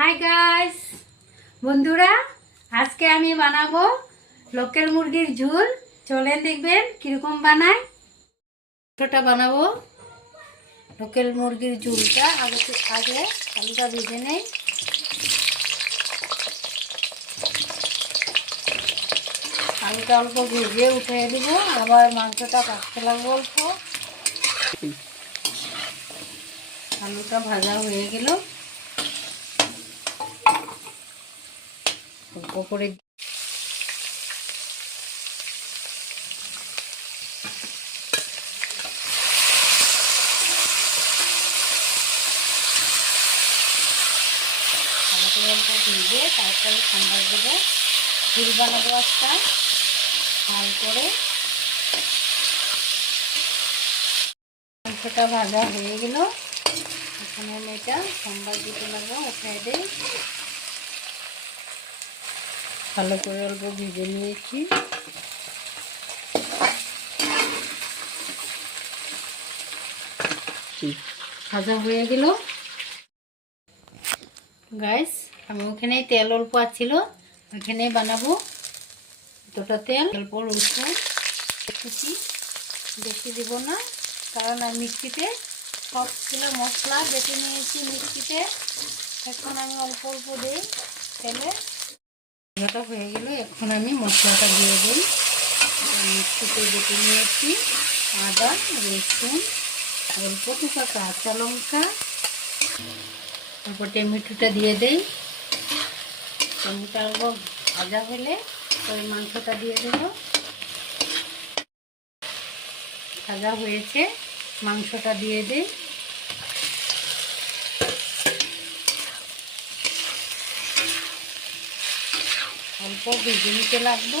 Hi guys বন্ধুরা, আজকে আমি বানাবো লোকাল মুরগির ঝোল। চলেন দেখবেন কিরকম বানায়। ছোটটা বানাবো লোকাল মুরগির ঝোলটা। আগে আলুটা ভেজে নেই। আলুটা অল্প ভেজে উঠিয়ে দিব, আবার মাংসটা কাটতে লাগবো অল্প। আলুটা ভাজা হয়ে গেল, অল্প করে অল্প ভিজে তারপরে ঠান্ডা দেবো। ঝোল বানাবো একটা ভাল করে। মাংসটা ভাজা হয়ে গেল, এখানে আমি এটা সম্বার দিতে লাগবো। উঠে দিই, ভালো করে অল্প ভিজে নিয়েছি। ভাজা হয়ে গেল গাইস। আমি ওখানে তেল অল্প আছিল, ওখানে বানাবো। দুটো তেল, অল্প রসুন কুচি, বেশি দিব না, কারণ আমি মিক্সিতে সব ছিল মশলা বেটে নিয়েছি মিক্সিতে। এখন আমি অল্প অল্প দিই তেলে। ভাজাটা হয়ে গেল, এখন আমি মশলাটা দিয়ে দিই। মিক্সিতে বেটে নিয়েছি আদা, রসুন, অল্প টুকা কাঁচা লঙ্কা, তারপর টমেটোটা দিয়ে দেই। টমেটো অল্প ভাজা হলে ওই মাংসটা দিয়ে দেব। ভাজা হয়েছে, মাংসটা দিয়ে দিই। অল্প ভেজে নিতে লাগবো।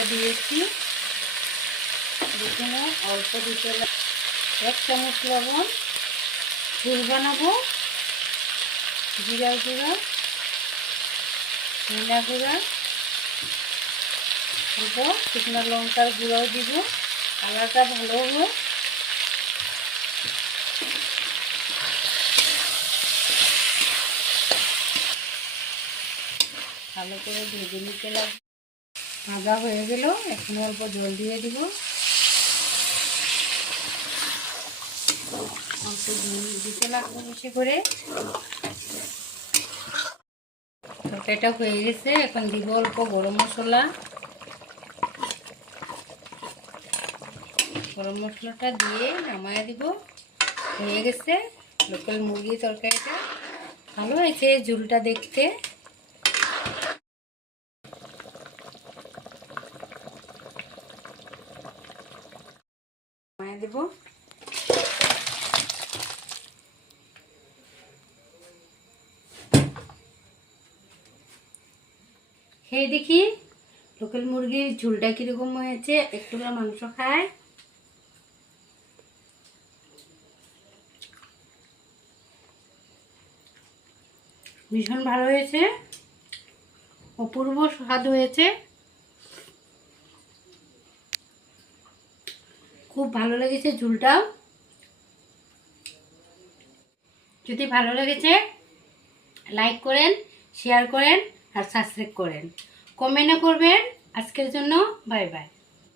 দিয়েছি, দেখুন অল্প দিতে 1 চামচ লবণ। ঝোল বানাবো, জিরা গুঁড়া, ধনিয়া গুঁড়া, অল্প শুকনো লঙ্কার গুঁড়াও দিব, কালারটা ভালো হবে। ভালো করে ভেজে নিতে লাগবে। ভাজা হয়ে গেল, এখন অল্প জল দিয়ে দিব। অল্প জল দিতে লাগবে বেশি করে। তরকারিটা হয়ে গেছে, এখন দিব অল্প গরম মশলা। গরম মশলাটা দিয়ে নামায় দিব। হয়ে গেছে লোকাল মুরগি তরকারিটা। ভালো হয়েছে ঝোলটা দেখতে। নামায় দেব। খেয়ে দেখি লোকাল মুরগির ঝোলটা কিরকম হয়েছে। একটু মাংস খায়। ভীষণ ভালো হয়েছে, অপূর্ব স্বাদ হয়েছে। খুব ভালো লেগেছে ঝোলটা। যদি ভালো লেগেছে লাইক করেন, শেয়ার করেন আর সাবস্ক্রাইব করেন, কমেন্টও করবেন। আজকের জন্য বাই বাই।